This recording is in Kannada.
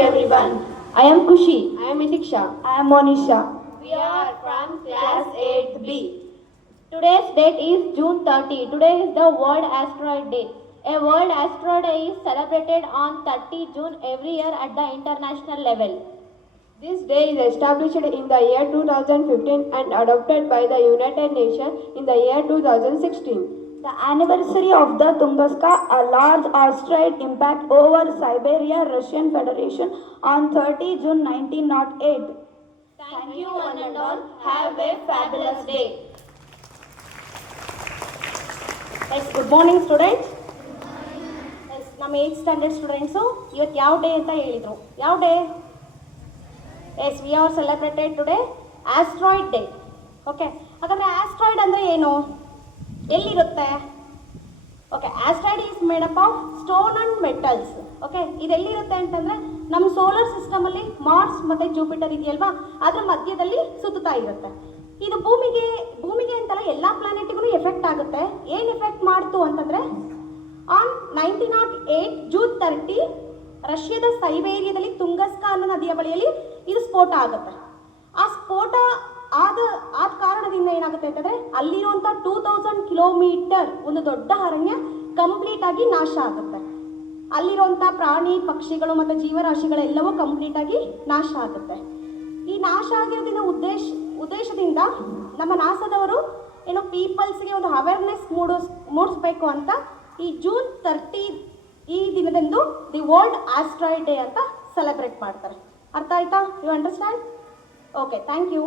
everyone. I am Kushi. I am Itiksha. I am Monisha. We are from class 8B. Today's date is June 30. Today is the World Asteroid Day. A World Asteroid Day is celebrated on 30 June every year at the international level. This day is established in the year 2015 and adopted by the United Nations in the year 2016. The anniversary of the Tunguska, a large asteroid impact over Siberia, Russian Federation on 30 June 1908. Thank you one and all. Have a fabulous day. Yes, good morning students. Yes, ನಮ್ಮ 8th ಸ್ಟ್ಯಾಂಡರ್ಡ್ ಸ್ಟೂಡೆಂಟ್ಸು ಇವತ್ತು ಯಾವ ಡೇ ಅಂತ ಹೇಳಿದರು. ಯಾವ day? Yes, we are celebrated today asteroid day. Okay, ಹಾಗಾದರೆ ಆಸ್ಟ್ರಾಯ್ಡ್ ಅಂದರೆ ಏನು? ಎಲ್ಲಿರುತ್ತೆ? Okay, asteroid is made up of stone and metals. Okay, ಇದೆಲ್ಲಿರುತ್ತೆ ಅಂತಂದರೆ ನಮ್ಮ ಸೋಲಾರ್ ಸಿಸ್ಟಮಲ್ಲಿ ಮಾರ್ಸ್ ಮತ್ತು ಜೂಪಿಟರ್ ಇದೆಯಲ್ವಾ, ಅದ್ರ ಮಧ್ಯದಲ್ಲಿ ಸುತ್ತುತ್ತಾ ಇರುತ್ತೆ. ಇದು ಭೂಮಿಗೆ ಅಂತಲ್ಲ ಎಲ್ಲ ಪ್ಲಾನೆಟ್ಗೂ ಎಫೆಕ್ಟ್ ಆಗುತ್ತೆ. ಏನು ಎಫೆಕ್ಟ್ ಮಾಡ್ತು ಅಂತಂದರೆ ಆನ್ 1908 ಜೂನ್ 30 ರಷ್ಯಾದ ಸೈಬೇರಿಯಾದಲ್ಲಿ ತುಂಗಸ್ಕಾ ಅನ್ನೋ ನದಿಯ ಬಳಿಯಲ್ಲಿ ಇದು ಸ್ಫೋಟ ಆಗುತ್ತೆ. ಆ ಸ್ಫೋಟ ಆದ ಕಾರಣದಿಂದ ಏನಾಗುತ್ತೆ ಅಂತಂದರೆ ಅಲ್ಲಿರುವಂಥ 2000 ಕಿಲೋಮೀಟರ್ ಒಂದು ದೊಡ್ಡ ಅರಣ್ಯ ಕಂಪ್ಲೀಟ್ ಆಗಿ ನಾಶ ಆಗುತ್ತೆ. ಅಲ್ಲಿರುವಂಥ ಪ್ರಾಣಿ ಪಕ್ಷಿಗಳು ಮತ್ತು ಜೀವರಾಶಿಗಳೆಲ್ಲವೂ ಕಂಪ್ಲೀಟ್ ಆಗಿ ನಾಶ ಆಗುತ್ತೆ. ಈ ನಾಶ ಆಗಿರೋದ್ರಿಂದ ಉದ್ದೇಶದಿಂದ ನಮ್ಮ ನಾಸಾದವರು ಏನೋ ಪೀಪಲ್ಸ್ಗೆ ಒಂದು ಅವೇರ್ನೆಸ್ ಮೂಡಿಸ್ಬೇಕು ಅಂತ ಈ ಜೂನ್ 30 ಈ ದಿನದಂದು ದಿ ವರ್ಲ್ಡ್ ಆಸ್ಟ್ರಾಯ್ಡ್ ಡೇ ಅಂತ ಸೆಲೆಬ್ರೇಟ್ ಮಾಡ್ತಾರೆ. ಅರ್ಥ ಆಯ್ತಾ? You understand? Okay, thank you.